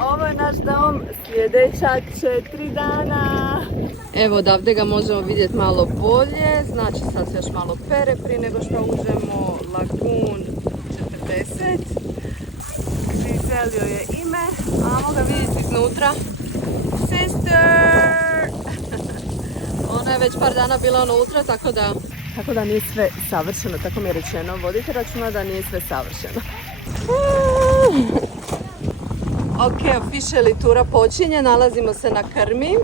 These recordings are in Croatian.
ovo je naš dom sljedeća 4 dana. Evo odavde ga možemo vidjeti malo bolje, znači sad se još malo pere prije nego što uđemo. Lagun 40. Giselio je ime, a mogu ga vidjeti iznutra. Sister! Ona je već par dana bila unutra, tako da nije sve savršeno, tako mi je rečeno. Vodite računa da nije sve savršeno. Ok, officially tura počinje, nalazimo se na krmi.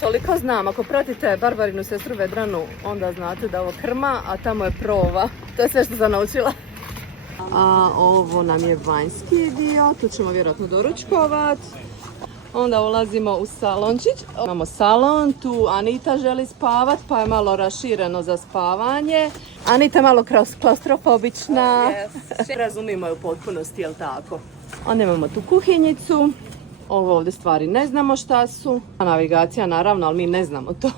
Toliko znam, ako pratite Barbarinu sestru Vedranu, onda znate da ovo krma, a tamo je prova. To je sve što sam naučila. A ovo nam je vanjski dio, tu ćemo vjerojatno doručkovat. Onda ulazimo u salončić. Imamo salon, tu Anita želi spavat, pa je malo rašireno za spavanje. Anita je malo klaustrofobična. Razumimo je u potpunosti, jel tako? Onda imamo tu kuhinjicu. Ovo ovdje stvari ne znamo šta su. Navigacija naravno, ali mi ne znamo to.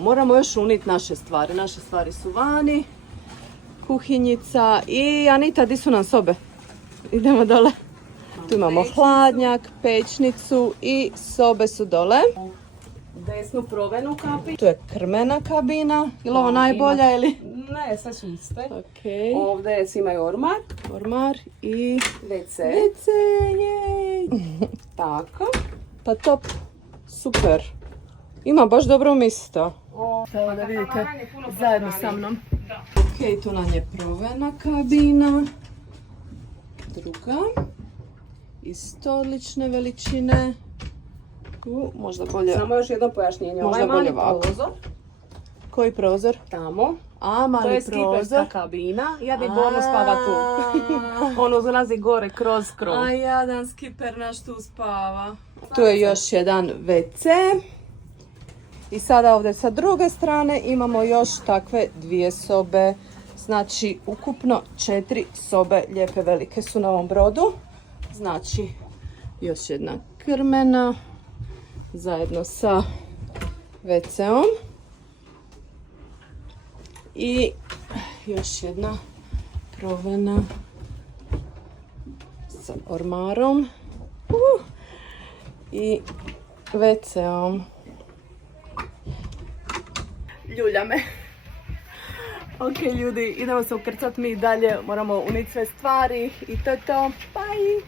Moramo još uniti naše stvari. Naše stvari su vani. Kuhinjica i Anita, di su nam sobe? Idemo dole. Tu imamo hladnjak, pećnicu i sobe su dole. Desnu provenu kabinu. Tu je krmena kabina. Ili ovo najbolja ili? Ne, sve su iste. Okay. Ovdje svi imaju ormar. Ormar i WC. WC, jej! Tako. Pa top, super. Ima baš dobro mjesto. Evo da vidite zajedno sa mnom. Ok, tu nam je provena kabina. Druga. Isto odlične veličine. Možda bolje. Samo još jedno pojašnjenje. Možda ovaj bolje mali ovako. prozor. Koji prozor? Tamo. A, mali to je prozor. skiperska kabina. Ja bi Borno spava tu. On uzlazi gore kroz krov. A jadan skiper naš tu spava. Tu je još jedan WC. I sada ovdje sa druge strane imamo još takve 2 sobe. Znači ukupno 4 sobe lijepe velike su na ovom brodu. Znači još jedna krmena zajedno sa WC-om. I još jedna provena sa ormarom i WC-om. Ljulja me. Ok ljudi, idemo se ukrcat mi dalje, moramo uniti sve stvari i to je to. Bye!